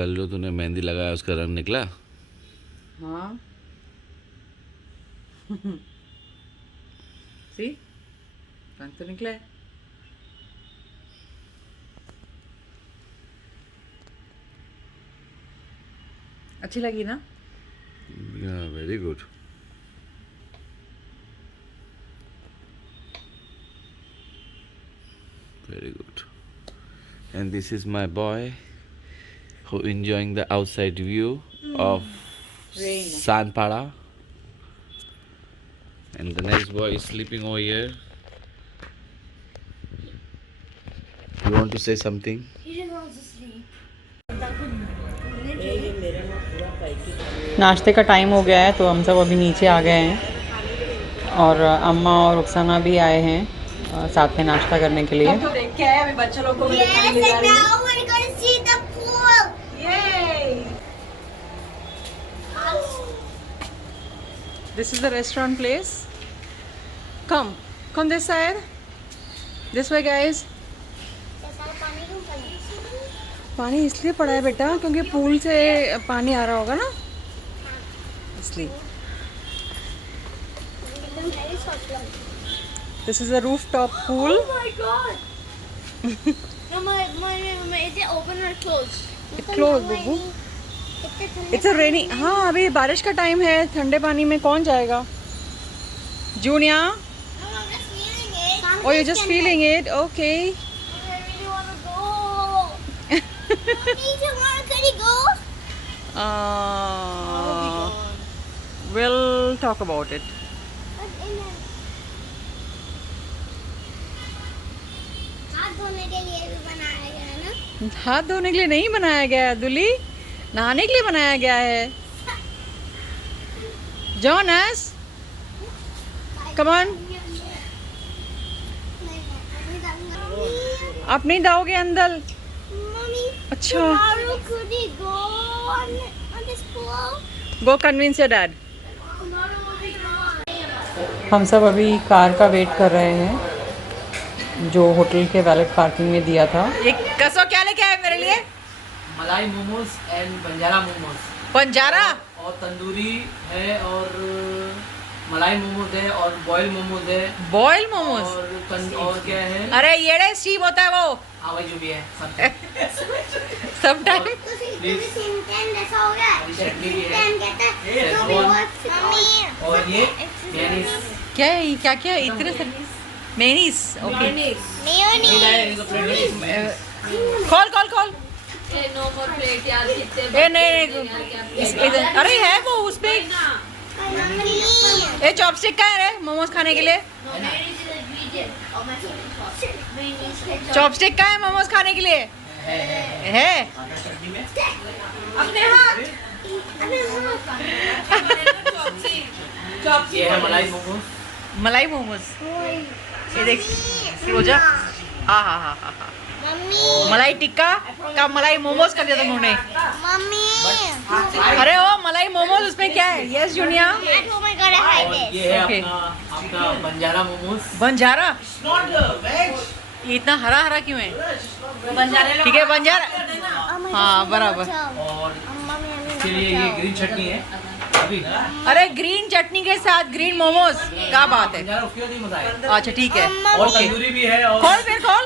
कल जो तूने मेहंदी लगाया उसका रंग निकला? हाँ सी रंग तो निकला है। अच्छी लगी ना? Very good. Very good. And this is my boy who enjoying the outside view of Rain. Sanpada. And the next boy is sleeping over here. You want to say something? He just wants to sleep. नाश्ते का time हो गया है तो हम सब अभी नीचे आ गए हैं और अम्मा और रुखसाना भी आए हैं साथ में नाश्ता करने के लिए। तो देख के आए अभी बच्चों लोग को। Yes, and now we're going to see the pool. Yay! This is the restaurant place. Come this side. This way guys. पानी इसलिए पड़ा है बेटा क्योंकि पूल से पानी आ रहा होगा ना, इसलिए। This is a rooftop pool. Oh my god! Mama, is it open or closed? It's closed, Bubu. It's a rainy. हाँ अभी बारिश का टाइम है, ठंडे पानी में कौन जाएगा? Junia? I'm just feeling it. Oh, you're just feeling it. Okay. I really want to go. Mommy, tomorrow can you go? We'll talk about it. हाथ धोने के लिए भी बनाया गया है ना? हाथ धोने के लिए नहीं बनाया गया है दुली, नहाने के लिए बनाया गया है। Jonas, come on. आप नहीं जाओगे अंदर? Mommy, अच्छा। tomorrow could you go on this pool? Go convince your dad. Tomorrow will be tomorrow. हम सब अभी कार का वेट कर रहे हैं जो होटल के वैलेट पार्किंग में दिया था। ये कसो क्या लेके आए मेरे लिए? मलाई मोमोज एंड बंजारा मोमोज। बंजारा और तंदूरी है और मलाई मोमोज है और बॉयल मोमोज है। बॉयल मोमोज और क्या है? अरे ये स्टीम होता है वो। हाँ वही जो भी है सब टाइम। ऐसा हो गया। चटनी भी है मम्मी और ये मेयोनीज। क्या है, क्या क्या है इतने सारे? मेयोनीज। ओके खोल खोल खोल। नो मोर प्लेट यार, ए नहीं, अरे है वो उसपे। ये चॉपस्टिक का है रे मोमोज खाने के लिए। चॉपस्टिक का है मोमोज खाने के लिए है। अपने हाथ ये है मलाई मोमोज। मलाई मोमोज ये देख रोजा। हाँ हाँ हाँ हाँ हाँ। मम्मी मलाई टिक्का का मलाई मोमोज कर दिया था उन्होंने। मम्मी अरे ओ मलाई मोमोज उसमें क्या है? Yes Junia. और ये है Okay. अपना बंजारा मोमोज। बंजारा ये इतना हरा हरा क्यों है? ठीक है बंजारा। हाँ बराबर। और फिर ये ग्रीन चटनी है अभी। अरे ग्रीन चटनी के साथ ग्रीन मोमोज, क्या बात है? बंजारा उसके बाद नहीं मजा आएगा। अच्छा ठीक है। और ओके तंदूरी भी है और खोल फिर खोल।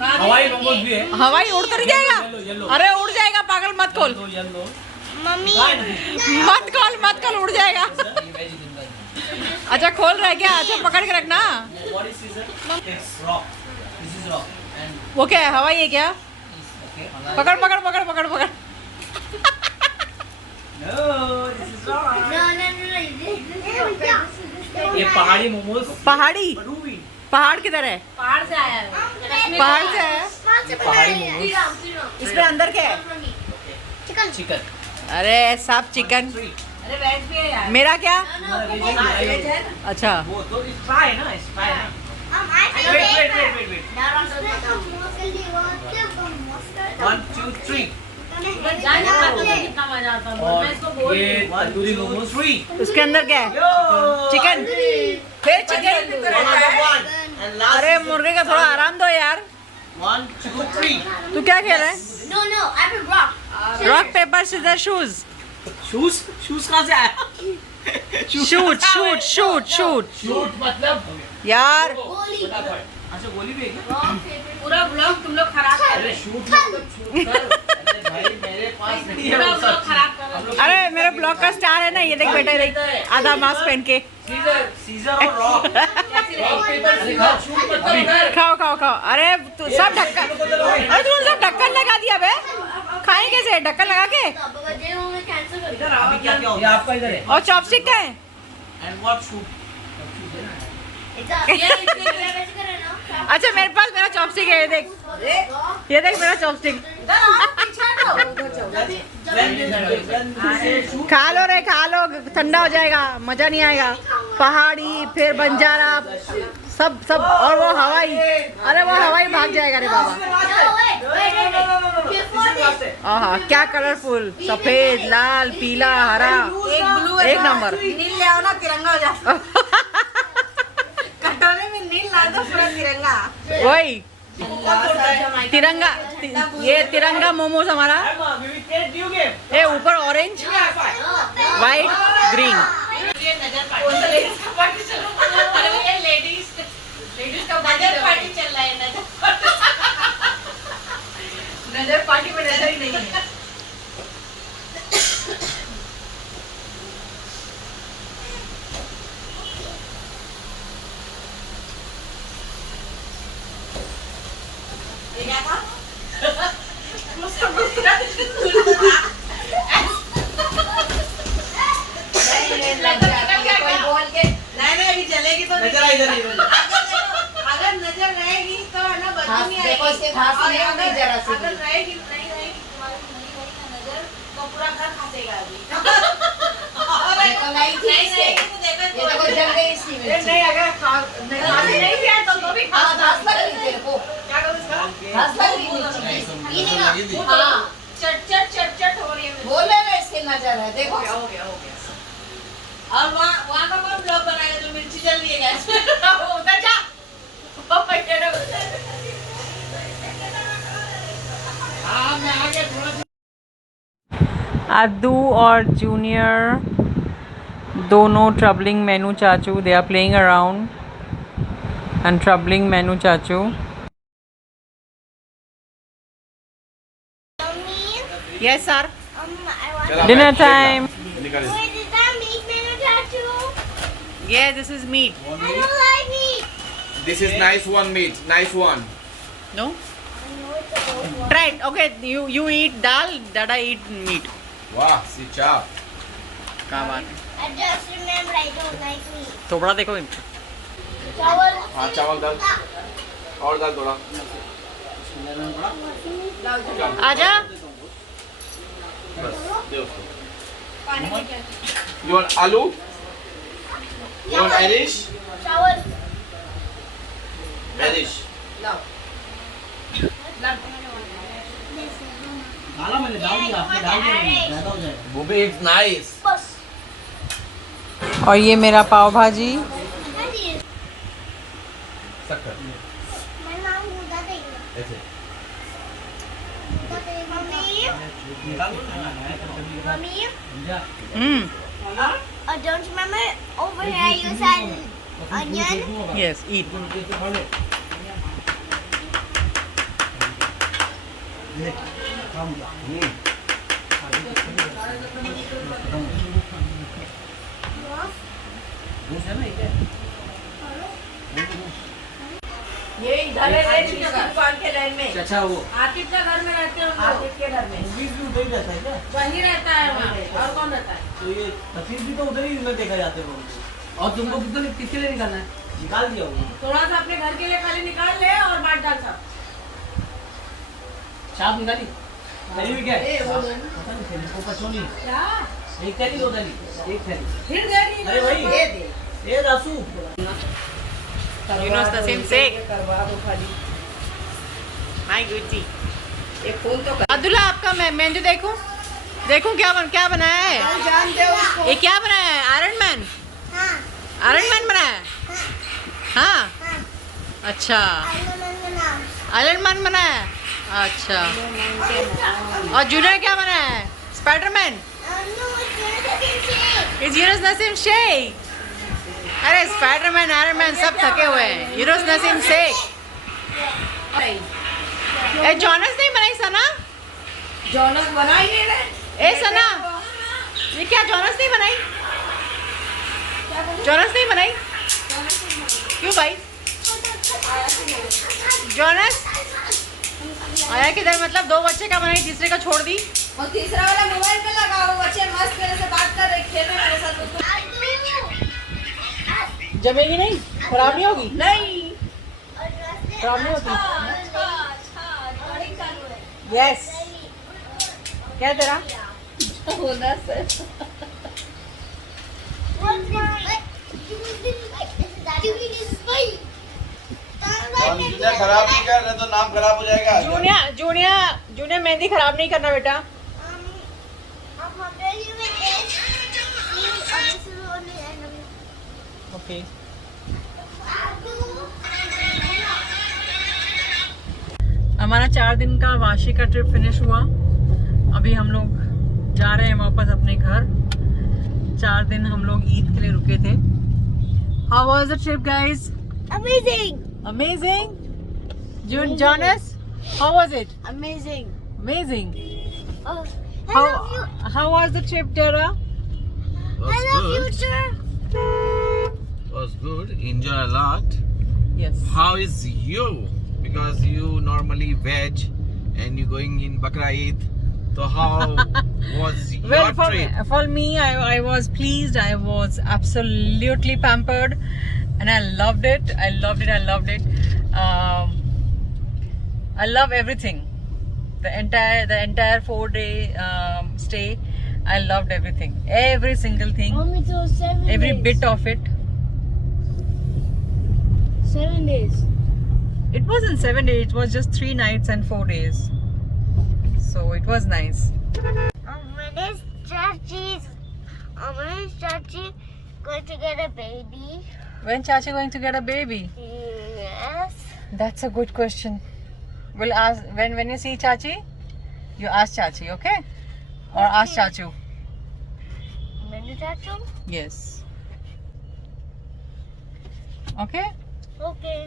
हवाई मोमोज भी है। हवाई उड़ तो नहीं जाएगा? येलो। अरे उड़ जाएगा, पागल मत खोल। येलो मम्मी मत खोल उड़ जाएगा। अच्छा खोल रहा है क्या? अच्छा पकड़ के रखना। What is this? It's rock. This is rock. And वो क्या है? हवाई है क्या? okay. पकड़ पकड़ पकड़ पकड़ पकड़। No, this is rock. No. ये पहाड़ी मोमोज। पहाड़ी रूबी। पहाड़ किधर है? पहाड़ से आया है। पहाड़ से है। पहाड़ी मोमोज। इसमें अंदर क्या है? चिकन। अरे सब चिकन। अरे वेज भी है यार। मेरा क्या? वेज है। अच्छा वो तो फ्राई है ना, फ्राई है ना। Wait. 1, 2, 3. जाने का तो कितना मजा आता है। मैं इसको बोल और रही ये हूँ। तंदूरी मोमोज 3. उसके अंदर क्या है? चिकन। फिर चिकन। अरे मुर्गे का थोड़ा आराम दो यार। 1, 2, 3. तू क्या खेल रहा है? No, I put rock. Rock paper scissor shoes. Shoes shoes कहाँ से आया? Shoot shoot shoot shoot shoot मतलब यार। अच्छा गोली भी है क्या? पूरा ब्लॉग तुम लोग खराब कर रहे हो। शूट मतलब शूट कर। अरे भाई मेरे पास नहीं है पूरा वो ब्लॉग सब खराब कर रहे हो। अरे मेरे ब्लॉग का स्टार है ना, ये देख बेटा, ये देख आधा मास्क पहन के। सीजर सीजर और रॉक पेपर सीजर शूट मतलब उधर। खाओ खाओ खाओ। अरे तू सब ढक्कन, अरे तूने सब ढक्कन लगा दिया बे। खाए कैसे ढक्कन लगा के? इधर अभी क्या क्या होगा? ये आपका इधर है। और चॉपस्टिक का है? And what shoot? अच्छा मेरे पास मेरा चॉपस्टिक है, ये देख, ये देख मेरा चॉपस्टिक। खा लो रे खा लो, ठंडा हो जाएगा, मजा नहीं आएगा। पहाड़ी फिर बंजारा सब सब, और वो हवाई, अरे वो हवाई भाग जाएगा रे बाबा। आहा क्या कलरफुल, सफेद लाल पीला हरा, एक ब्लू एक नंबर। नील ले आओ ना, तिरंगा हो जाए। कटोरे में नील ला दो, पूरा तिरंगा। वही तिरंगा, ये तिरंगा मोमोज हमारा। ये ऊपर ऑरेंज वाइट ग्रीन। लेडीज का नजर पार्टी चल रहा है। नजर पार्टी में नजर ही नहीं है। क्या था? नहीं अभी चलेगी तो नजर आ इधर ही। अगर नजर रहेगी तो है ना, बदबू नहीं आएगी। अगर रहेगी नहीं रहेगी तुम्हारी नजर, तो पूरा घर खसेगा अभी। नहीं अगर नहीं भी आए तो भी खा क्या करूँ इसका? चट हो रही है। बोले ना इसके नजर है, देखो हो गया। और वहाँ का कौन ब्लॉग बनाएगा जो मिर्ची जल रही है गैस पे? उधर जा। हाँ मैं आ गया थोड़ा। अद्दू और जूनियर दोनों ट्रबलिंग मेनू चाचू, they are playing around and troubling Manu चाचू। Yes sir, dinner time. Wait, is that meat menu tattoo? Yeah, this is meat. I don't like meat. This is nice one meat, nice one. No? I know it's a good one. Try it. Okay, you eat dal, Dada eat meat. Wow, see chop. क्या बात है? I just remember I don't like meat. थोड़ा देखो। Chawal. हाँ चावल डाल और डाल थोड़ा। आजा। बस दे उसको। You want aloo? You want Irish? Chawal. Irish. डाला मैंने, डाल दिया आपने, डाल दिया ज्यादा हो जाएगा। Booby, it's nice. Bus. और ये मेरा पाव भाजी। शक्कर। My mom would that thing. ऐसे। Mommy, don't you remember over here you said onion? Yes, eat. ये इधर है दुकान के लाइन में। अच्छा वो आतिफ का घर में रहते हो? आतिफ के घर में मूवीज भी उधर ही रहता है क्या? वही रहता है वहाँ, और कौन रहता है? तो ये तस्वीर भी तो उधर ही में देखा जाते हैं। और तुमको किसके लिए निकालना है? निकाल दिया वो। थोड़ा सा अपने घर के लिए खाली निकाल ले और बांट डाल सब। छाप निकाली? थैली में क्या है? पता नहीं थैली को पचोनी। क्या? एक थैली दो थैली? एक थैली। फिर दे दी। अरे भाई दे दे। ये Dasu. You know Sasim say. करवा दो खाली। My goodie. एक फोन तो अब्दुल्ला आपका मेन्यू देखूं? देखूं क्या बनाया है? जानते हो उसको? ये क्या बनाया है? Iron man? हाँ, आयरन मैन बनाया है? हाँ। हाँ. अच्छा, I know. आयरन मैन बनाया है? अच्छा, और जूनियर क्या बना है? स्पाइडरमैन। इज यूनुस नसीम शेख। अरे स्पाइडरमैन, आयरन मैन सब थके हुए हैं। यूनुस नसीम शेख। ए जॉनस नहीं बनाई सना? जॉनस बना ही नहीं रहे। ए सना, ये क्या जॉनस नहीं बनाई? जॉनस नहीं बनाई? क्यों भाई? जॉनस आया किधर? मतलब दो बच्चे का बनाई, तीसरे का छोड़ दी। और तीसरा वाला मोबाइल पे लगा, वो बच्चे मस्त मेरे से बात कर रहे, खेल रहे मेरे साथ। जमेगी नहीं? खराब नहीं होगी? नहीं, खराब नहीं होती? यस। क्या है तेरा? होना सर। जूनियर खराब नहीं कर रहे तो नाम खराब हो जाएगा। जूनियर मेहंदी खराब नहीं करना बेटा। ओके। हमारा 4 दिन का वाशी का ट्रिप फिनिश हुआ। अभी हम लोग जा रहे हैं वापस अपने घर। 4 दिन हम लोग ईद के लिए रुके थे। How was the trip, guys? Amazing. Amazing. Jonas, how was it? Amazing. Amazing. Oh, I love you. How was the trip, Dara? I love you, sir. Was good. Enjoy a lot. Yes. How is you? Because you normally veg and you going in Bakra Eid. So how was your trip? For me, I was pleased. I was absolutely pampered, and I loved it. I loved it. I love everything. The entire 4-day stay. I loved everything. Every single thing. Mommy, it was 7 Every days. bit of it. 7 days. It wasn't 7 days. It was just 3 nights and 4 days. So it was nice. When is Chachi going to get a baby? When Chachi going to get a baby? Yes. That's a good question. We'll ask when you see Chachi, you ask Chachi, okay? Or ask Chachu. When is Chachu? Yes. Okay? Okay.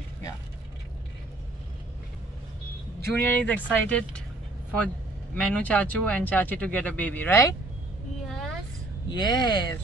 Junior is excited for Menu Chachu and Chachi to get a baby, right? Yes. Yes.